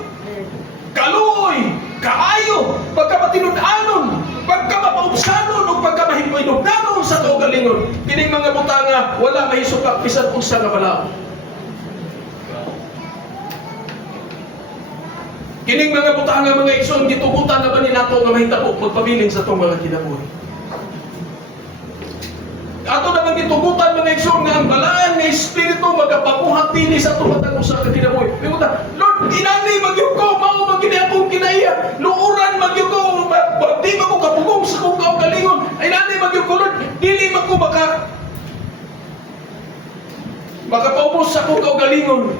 Kaluoy. Kaayo. Pagkamatinud-anon. Pagkamapaubsanon o pagkamahimpoy-nugnanon sa kaugalingon. Kining mga butanga wala mahisupak bisan unsa nga balao. Kining mga butanga mga igsoon gitugutan na ba ni nato nga mahitabo magpabiling sa tong mga kinabuhi. Ato naman gitugutan mga igsoon nga ang balaan nga espiritu magapamuhat dinhi sa atong matag usa ka kinabuhi. Pingutan, Lord, dinani magyuko mao magini akong kinaiya. Luuran magyuko di mo ko kapugong sa kong kaugalingon. Ay nani magyuko Lord, dili man ko makapaubos sa kong kaugalingon.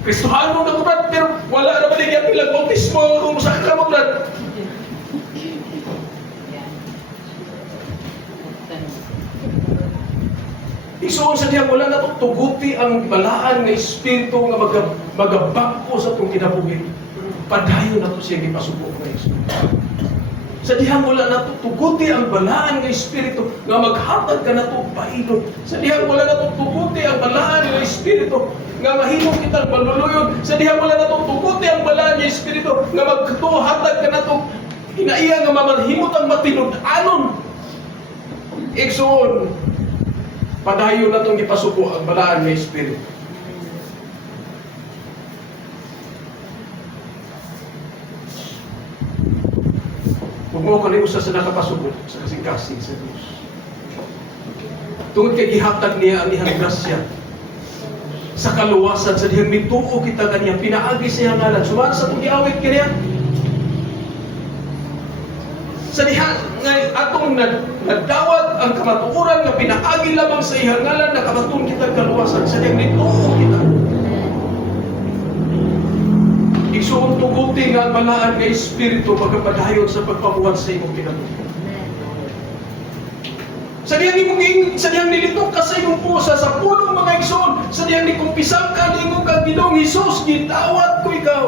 Kristohano na ko brad, pero wala na baligyan nilang bautismo kung saan ka mo brad. Isuon sa diyan wala na tuguti ang balaan nga espiritu nga magabangko sa itong kinabuhi. Padayon na to siya gipasubo nga Isus. Sa dihang wala na tuguti ang balaan nga espiritu nga maghatag ka na to pailog. Sa dihang wala na tuguti ang balaan nga espiritu nga mahimong kitang maluluyon. Sa dihang wala na tuguti ang balaan nga espiritu nga maghatag ka na to kinaiya nga mamahimot ang matinud-anon. Igsoon, padayon na itong ipasubo ang balaan nga espiritu. Huwag mo kanimo sa nakapasubok sa kasing-kasing sa Diyos. Tungod kay gihatag niya ang iyang grasya sa kaluwasan sa dihang mituo kita kaniya pinaagi sa iyang ngalan. Sumara sa itong giawit kaniya. Sa diha nga atong nagdawat ang kamatuoran nga pinaagi lamang sa iyang ngalan nakabaton kita kaluwasan sa dihang mituo kita. Igsoon tuguti nga ang balaan nga espiritu magapadayon sa pagpamuhat sa imong kinabuhi. Sa diyang nilitok ka sa imong pusa sa pulong mga igsoon, sa diyang nikumpisang ka nimo kang Ginoong Hesus, gitawat ko ikaw.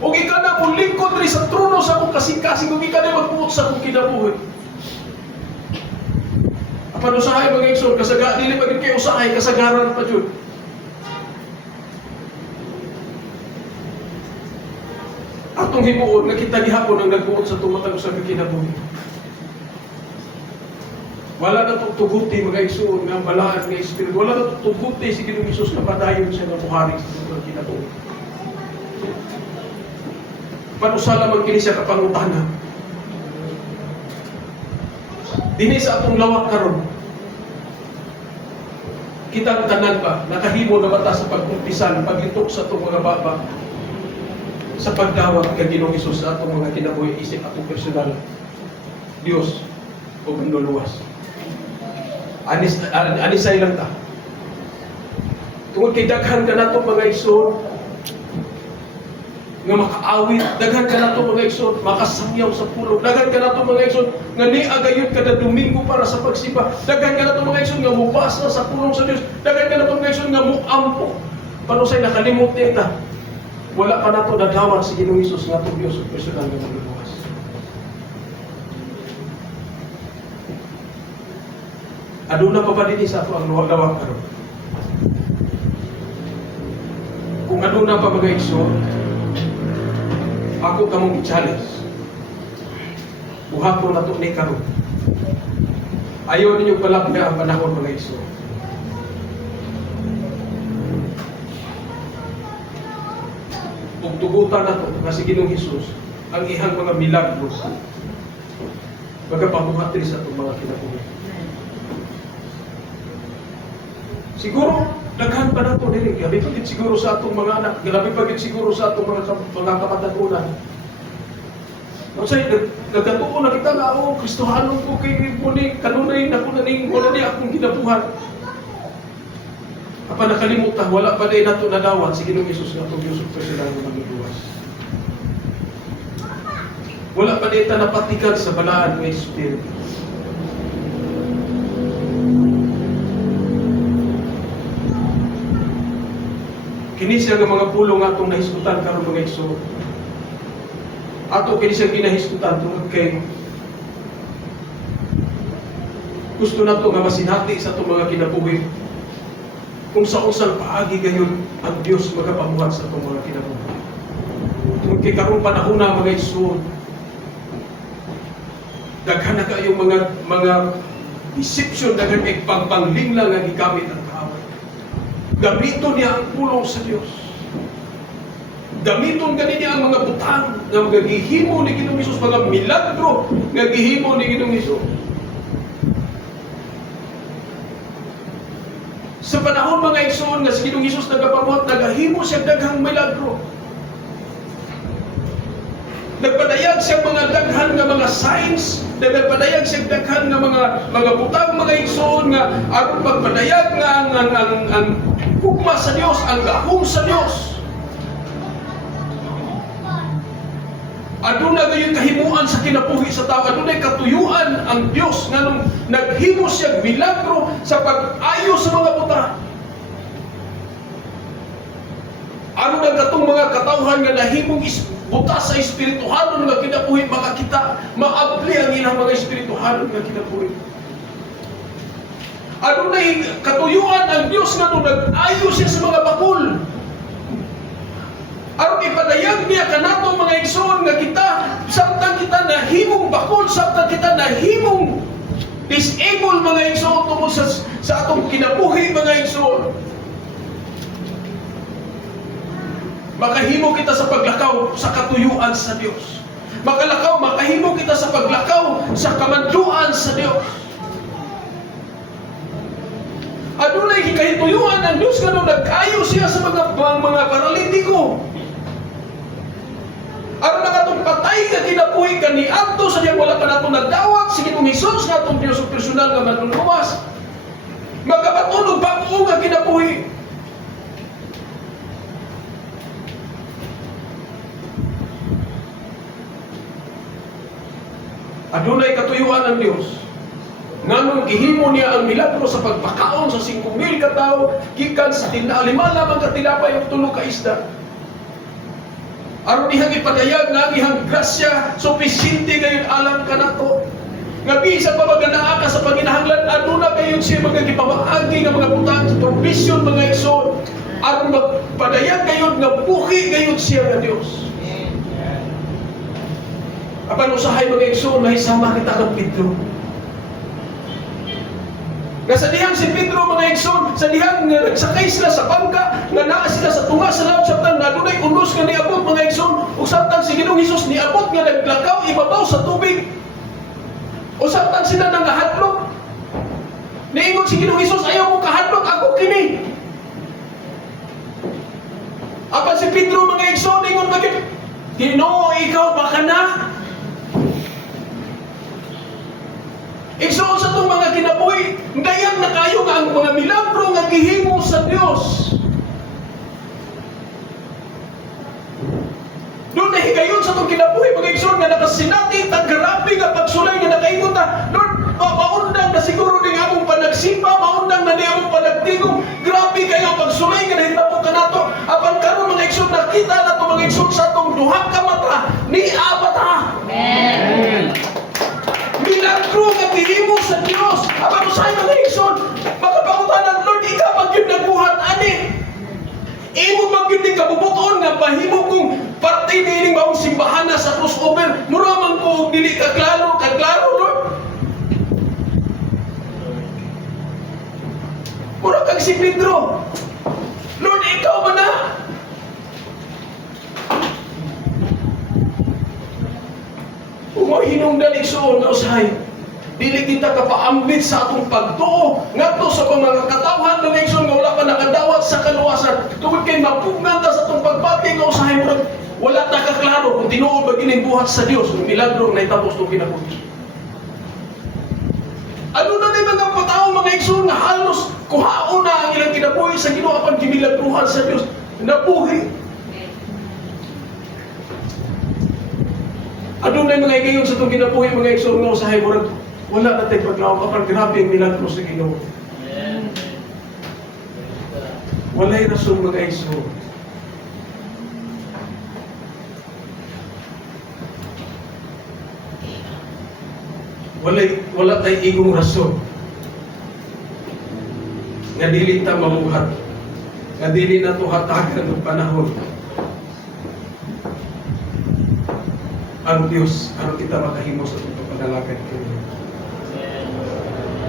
O ikaw na kung lingkod rin sa trono sa akong kasing-kasing, o ikaw na magpuot sa akong kinabuhi. Apan usahay mga igsoon, dili pa kayo usahay, kasagaran pa dyan. Atong himuon nga kita gihapon ang nagbuot sa tumatag sa kinabuhi. Wala na tuguti mga igsoon nga balaan nga espiritu. Wala na tuguti si Ginoong Hesus na padayon siya nga buhari sa tumatag kinabuhi. Panusala man kini siya kapangutana. Dinhi sa atong lawak karon. Kitang tanan ba nakahimo na bata sa pagkumpisan, paglitok sa atong mga baba sa pagdawat kay Ginoong Hesus sa atong mga kinabuhi isip atong personal Dios o manluluwas. Anisay lang ta. Tungod kay daghan ka nato mga igsoon nga makaawit, daghan ka nato mga igsoon makasangyaw sa pulo, daghan ka nato mga igsoon nga niagayod kada Domingo para sa pagsimba, daghan ka nato mga igsoon nga mubasa sa pulong sa Dios, daghan ka nato mga igsoon nga muampo. Panusay nakalimot nita. Wala pa nato nadawat si Ginoong Hesus nga itong Diyos o personal nga magluwas. Aduna pa ba din sa ato ang lawak karon? Kung aduna pa mga igsoon, ako kamong i-challenge. Buhaton na ito ni karon. Ayaw ninyo palapga ang panahon mga igsoon. Kung tugutan na ito, kasi Ginoong Hesus, ang ihang mga milagros, magapabuhat din sa itong mga kinabuhi. Siguro, Daghan pa na ito, dili. Gabi pa gid siguro sa atong mga anak, gabi pa gid siguro sa atong mga kamatagunan. Kasi nagkatuon na kita nga, Kristohanon ko kay muli, kanunay na ko na ni akong ginabuhat. Apa nakalimutan, wala pa din nato nadawat, sige nung Isus nga itong Diyos ito sila ng magluwas. Wala pa din ta napatikan sa balaan ng Espiritu. Kini siya nga mga pulong atong nahisgutan karon mga igsoon. Ato kini siya ginahisgutan tungod kay gusto nato nga masinati sa itong mga kinabuhi kung sa usang paagi gayon ang Diyos magapamuhat sa itong mga kinabuhi. Tungod kay karong panahon na mga igsoon, daghan na kayong mga deception, daghan kay pangpanglinglang nga gigamit ang kaaway. Gamiton niya ang pulong sa Diyos. Gamiton gani niya ang mga butang nga magagihimo ni Ginoong Hesus, mga milagro nga gihimo ni Ginoong Hesus. Sa panahon mga igsoon nga si Ginoong Hesus nagapamuhat, nagahimo siya daghang milagro. Nagpadayag siya mga daghan nga mga signs, nagpadayag siya daghan nga mga butang mga igsoon nga aron pagpadayag nga ang hukma sa Dios, ang gahom sa Dios. Aduna gayon kahimuan sa kinabuhi sa tao, adunay katuyuan ang Dios nganong naghimo siya milagro sa pag-ayo sa mga butang. Ano na katong mga katawhan nga nahimong buta sa espirituhanon nga kinabuhi, makakita, maabli ang ilang mga espirituhanon nga kinabuhi. Adunay katuyuan ang Dios nganong nag-ayo siya sa mga bakul. Aron ipadayag niya kanato mga igsoon nga kita, samtang kita nahimong bakol, samtang kita nahimong disable mga igsoon tungkol sa atong kinabuhi mga igsoon. Makahimo kita sa paglakaw sa katuyuan sa Dios. Makahimo kita sa paglakaw sa kamanduan sa Dios. Adunay gikahituyuan ang Dios kanang nag-ayo siya sa mga paralitiko. Aron na katong patay nga kinabuhi kaniadto sa diya wala pa nato nagdawat sige Ginoong Hesus nga atong Dios personal nga manluluwas. Magkapatulog bago nga kinabuhi. Adunay katuyuan ang Dios. Nganong gihimo niya ang milagro sa pagpakaon sa 5,000 ka tawo gikan sa 5 lamang ka tilapay ug 3 ka isda. Aron dihang ipadayag nga gihang grasya supisinte gayon alam kanato. Nga bisan pa maganaa ka sa panginahanglan aduna gayon siya mga gipamaagi nga mga butang sa provision mga igsoon. Aron magpadayag gayon nga buhi gayon siya nga Dios. Apan usahay mga igsoon mahisama kita ng Pedro. Nga sa dihang si Pedro mga igsoon, sa dihang nagsakay sila sa bangka, nga naa sila sa tunga sa laot, samtang nadunay unos nga niabot mga igsoon, o samtang si Ginoong Hesus niabot nga naglakaw ibabaw sa tubig, o samtang sila nangahadlok, niingon si Ginoong Hesus, ayaw mo kahadlok, ako kini. Apan si Pedro mga igsoon, ingon bagay, Ginoo, ikaw baka na? Igsoon sa itong mga kinabuhi, gayang na kayo nga ang mga milagro nga gihimo sa Dios. Doon na higayon sa itong kinabuhi, mga igsoon nga nakasinati, tagrabi nga pagsulay nga nakaingon ta, Lord, maundang na siguro din among panagsimba, maundang na di among panagtigong, grabe kayo pagsulay nga nahitabo ka nato. Apan karon mga igsoon, nakita na ito mga igsoon sa itong duhang ka mata, ni abata. Amen. Milagro nga gihimo sa Dios. Apan usay mga igsoon, makapangutanan, Lord, ikaw pag-yun nagbuhat ani. Imo pag-yun din kabubuton nga bahimo kong parte nining maong simbahan na sa crossover. Mura man ko dili kaklaro, Lord. Mura kag si Pedro. Lord, ikaw man na. Hinungdan igsoon na usahay. Dili kita kapaambit sa atong pagtuo ngadto sa mga katawhan ng igsoon nga wala pa nakadawat sa kaluwasan. Tungod kay mapugnan ta sa atong pagpati nga usahay murag wala ta kaklaro kung tinuod ba gining buhat sa Dios, ng milagro na itapos tong kinabuhi. Ano na may mga patao mga igsoon nga halos kuhaon na ang ilang kinabuhi sa Ginoo apan gimilagruhan sa Dios nabuhi. Ano na mga igayon sa itong kinabuhi mga igsoon nga usahay murag wala na tayo paglawag apan grabe ang milagro sa Ginoo. Walay rason mga igsoon. Wala tayo igong rason nga dili ta mamuhat, nga dili na to hatagan ng panahon ang Dios aron kita makahimo sa itong panalagad kayo.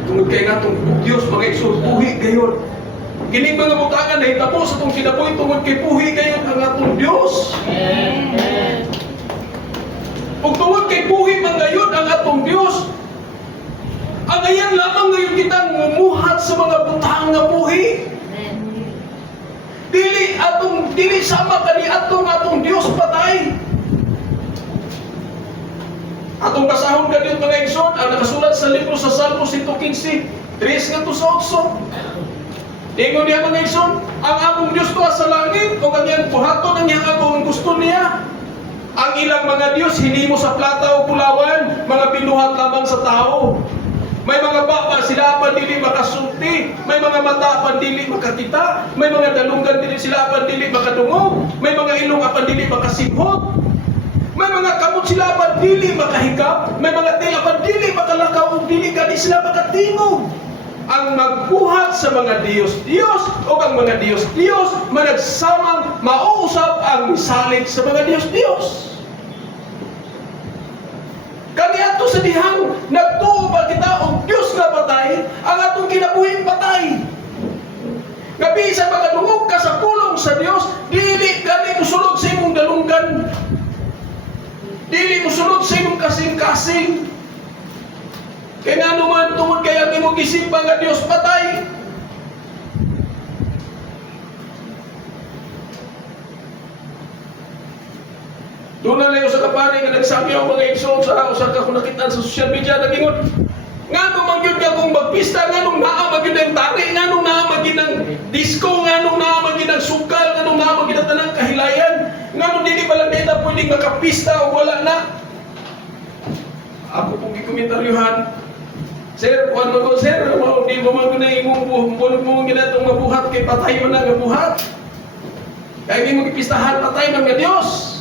Tungod kay natong Dios mga igsoon puhi gayon. Kining mga butangan na hitabo sa itong kinabuhi tungod kay puhi gayon ang atong Dios. Ug tungod kay puhi man gayon ang atong Dios, ang ayan lamang ngayon kitang mumuhat sa mga butang nga buhi. Dili sama kani atong Dios patay. Atong basahon kadiyot mga igsoon ang nakasulat sa libro sa Salmo 115, 3 ngadto sa 8. Ingon niya mga igsoon, ang among Dios tuwa sa langit o ang iyang buhaton ang iyang agong gusto niya. Ang ilang mga Dios hinimo sa plata o kulawan, mga binuhat lamang sa tao. May mga baba sila apan dili makasulti, may mga mata apan dili makakita, may mga dalunggan dili sila apan dili makadungog, may mga ilong apan dili makasibhot, may mga kamot sila apan dili makahikap, may mga til apan dili makalakaw ug dili kani sila makatingog. Ang magbuhat sa mga Diyos o ang mga Diyos managsamang mauusap ang misalig sa mga Diyos. Kaniadto sa dihang nagtuo ba kita og Dios nga patay, ang atong kinabuhing patay. Nga bisan makadungog ka sa pulong sa Dios, dili kani mosulod sa imong dalunggan. Dili mosulod sa imong kasing-kasing. Kaya nga naman tungod kay ang imong gisimba nga Dios patay. Doon na lang sa kapari nga nagsabi ako mga igsoon sa usa ka kung nakita sa social media nagingon nga nung magyud ka kung magpista nga nung naa magyud ang tari nga nung naa magyud ang disco nga nung naa magyud ang sukal nga nung naa magyud ang tanang kahilayan nga nung dili ba lang dito pwedeng makapista o wala na. Ako pong gikomentaryohan, sir, kuwan mo ko, sir, di mo man na imong bulog mo ginatong mabuhat kay patay man nga buhat. Kaya hindi mo gipistahan patay man nga Dios.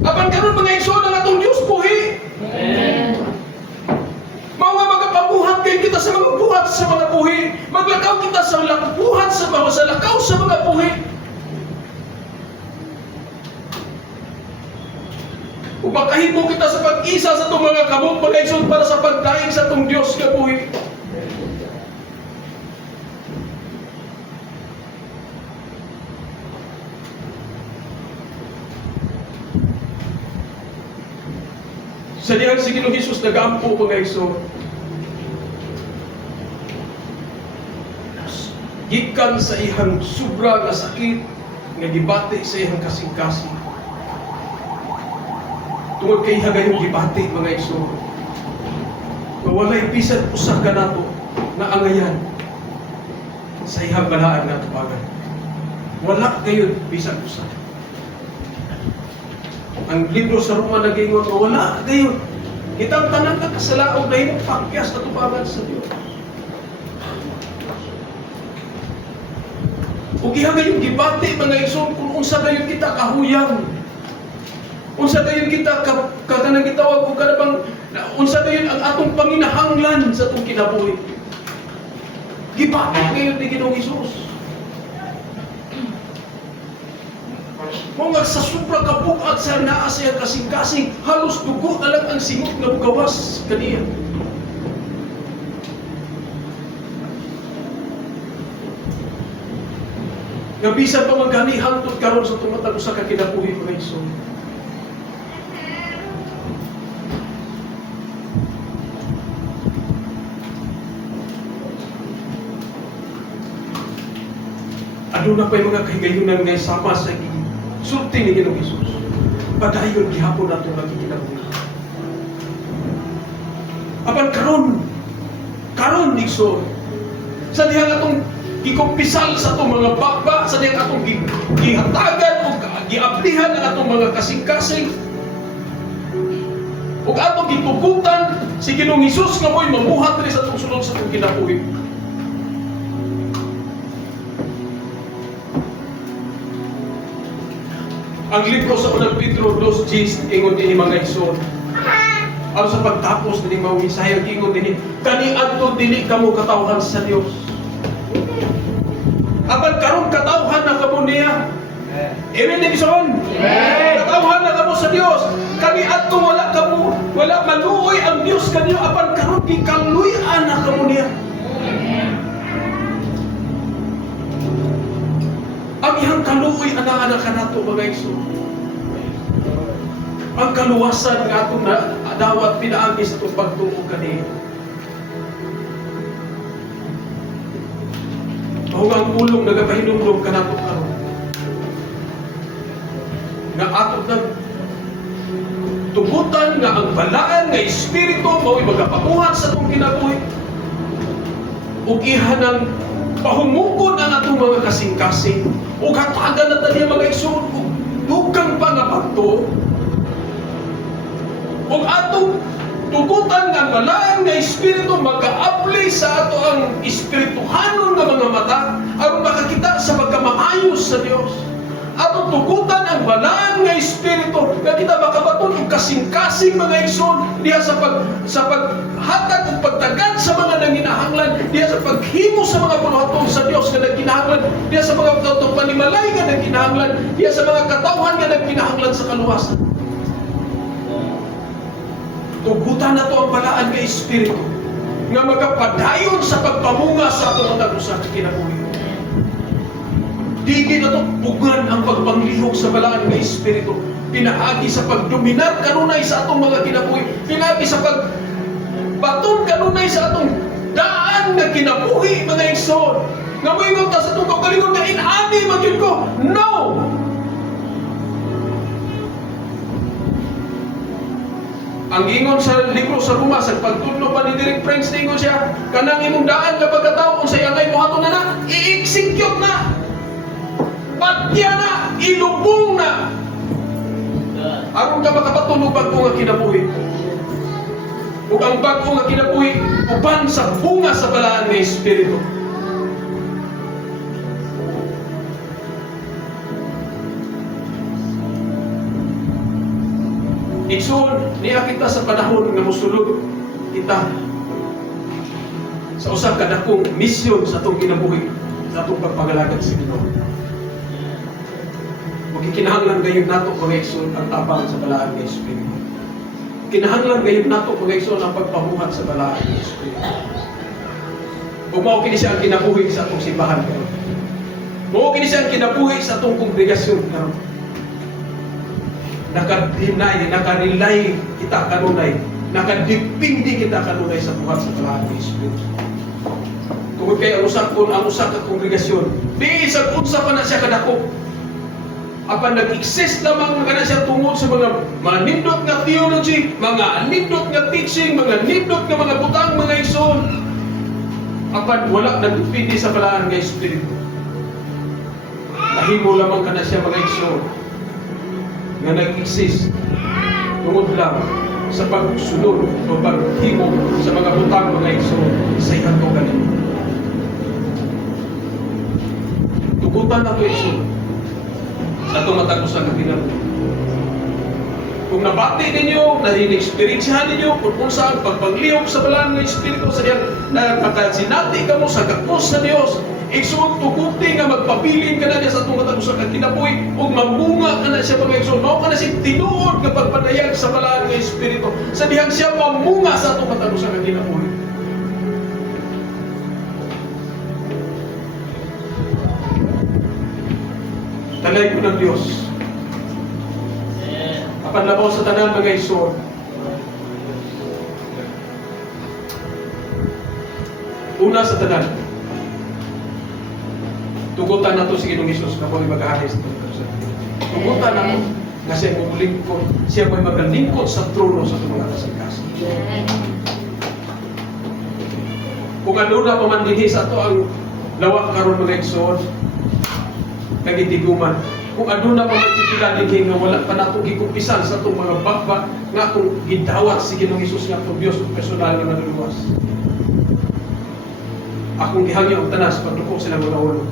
Apan karon mga igsoon ang atong Dios buhi. Mao nga magapabuhat kay kita sa mga buhat sa mga buhi. Maglakaw kita sa buhat sa lakaw sa mga buhi. Upakahimo kita sa pag-isa sa itong mga kamot mga igsoon para sa pagdaing sa itong Dios nga buhi. Sa diyang si Ginoong Hesus nagampo mga igsoon. Gikan sa ihang sobra nga sakit nga gibati sa ihang kasing-kasing. Tungod kay hagayong gibati mga igsoon. Nga walay bisan usa ka nato na angayan sa ihang balaan nga tubagan. Wala kayo bisan usa. Ang libro sa Roma nagingon nga wala kayo. Kitang tanan ka kasalaog na himong pakyas na tubangan sa Dios. Ug iha kayong gibati mga igsoon kung unsa kayo kita kahuyang. Unsa kayo kita kanang gitawag og kanang unsa kayo ang atong panginahanglan sa atong kinabuhi. Gibati kayo ni Ginoong Hesus. Mga sa supra kabukat sa naa siya kasing-kasing, halos dugo na lang ang singot na gawas kaniya. Nga bisan pa magani hangtod karon sa tumatag sa kakinabuhi mga igsoon. Aduna pa'y mga kahigayunan ngay sama sa sulti ni Ginoong Hesus. Padayon gihapon nato nagkikinabuhi. Apan karon igsoon. Sa diha atong gikumpisal sa atong mga bakba, sa diha atong gihatagan o giablihan ang atong mga kasing-kasing. Ug atong gitugutan si Ginoong Hesus nga mo'y mamuhat diri sa atong sulod sa atong kinabuhi. Ang libro sa unang Pedro 2:10 ingon dinhi mga igsoon. Aron sa pagtapos dinhi mao Isaya ingon dinhi, kani adto dili kamo katawhan sa Dios. Apan karon katawhan na kamo niya. Amen igsoon. Katawhan na kamo sa Dios. Kani adto wala maluoy ang Dios kaniyo, apan karon gikaluy-an na kamo niya. Ang iyang kaluoy ana kanato mga igsoon. Ang kaluwasan nga atong dawat pinaagi sa itong pagtuo kaniya. Mahugang pulong nagapahinumdum ka nato karon. Nga atong tugutan nga ang balaan nga Espiritu mao'y magapamuhat sa itong kinabuhi. Ug ihanang pahumukon ang atong mga kasing-kasing. Ug hatagan na taniya mga igsoon. Ug dugang pa nga pagtuo. Ug atong tugutan nga balaan nga Espiritu magka-apply sa ato ang espirituhanon nga mga mata aron makakita sa pagkamaayos sa Dios. Atong tugutan ang balaan nga Espiritu nga kita makabaton og kasing-kasing mga igsoon diha sa paghatag ug pagtagad sa mga nanginahanglan, diha sa paghimo sa mga puluhatong sa Dios nga nagkinahanglan, diha sa mga taong panimalay nga nagkinahanglan, diha sa mga katawhan nga nagkinahanglan sa kaluwasan. Tugutan na to ang balaan nga Espiritu nga magapadayon sa pagpamunga sa atong mga usa ka kinabuhi. Dili na to bugan ang pagpanglihok sa balaan nga Espiritu. Pinaagi sa pagdominar kanunay sa atong mga kinabuhi. Pinaagi sa pagbaton kanunay sa atong daan nga kinabuhi mga igsoon. Nga moingon ta sa atong kaugalingon nga inani magyud ko. No! Ang ingon sa libro sa Roma, sa pagtudlo pa ni Derek Prince, ingon siya, kanang imong daan nga pagkatao, kung sa iyangay mo hato na i-execute na, patya na, ilubong na. Aron ka makapatunog bago nga kinabuhi. Ug ang bago nga kinabuhi, uban sa bunga sa balaan nga Espiritu. Igsoon, niya kita sa panahon nga mosulod kita sa usang kadakong misyon sa atong kinabuhi, sa atong pagpagalagad sa Ginoo. Kinahanglan gayud nato mga igsoon ang tapang sa balaan nga Espiritu. Kinahanglan gayud nato mga igsoon ang pagpamuhat sa balaan nga Espiritu. Ug mao kini siya ang kinabuhi sa atong simbahan karon. Mao kini siya ang kinabuhi sa atong kongregasyon karon. Nakarelay kita kanunay, nakadipindi kita kanunay sa buhat sa balaan nga Espiritu. Tungod kay ang usa ka kongregasyon, di sa unsa pa na siya kadako. Apan nag-exist lamang kana siya tungod sa mga nindot nga theology, mga nindot nga teaching, mga nindot nga mga butang, mga igsoon. Apan wala nagdipindi sa balaan nga Espiritu. Nahimo lamang kana siya mga igsoon nga nag-exist tungod lang sa pagsunod o paghimo sa mga butang, mga igsoon sa iyang kanin. Tugutan na ito igsoon sa itong matagusan na kinabuhi. Kung nabati ninyo, na-experiensyahan ninyo kung saan pagpaglihok sa balaan ng Espiritu sa diyan, na makasinati ka mo sa gakos sa Dios, igsoon tuguti nga magpabilin ka na niya sa itong matagusan na kinabuhi, o mambunga ka na siya mga igsoon, mao ka na siya tinuod nga pagpadayag sa balaan ng Espiritu, sa dihang siya mamunga sa itong matagusan na kinabuhi. Talay ko ng Diyos. Apanlabaw sa tanan mga igsoon. Una sa tanan, tugutan na to si Ginoong Hesus na po mag-ahari sa Panginoon. Tugutan na mo nga siya mo lingkod, siya mo magalingkod sa trono sa mga kasangkasan. Kung ano na pamandinhi sa to ang lawak karon mga igsoon, nagitiguman. Kung ano na pamandinhi dinhi nga wala pa nato gikumpisan sa itong mga bakbak nga kung gidawat si Ginoong Hesus nga itong Diyos personal nga naluluwas. Akong gihangyo ang tanas pagduko sila mga ulo.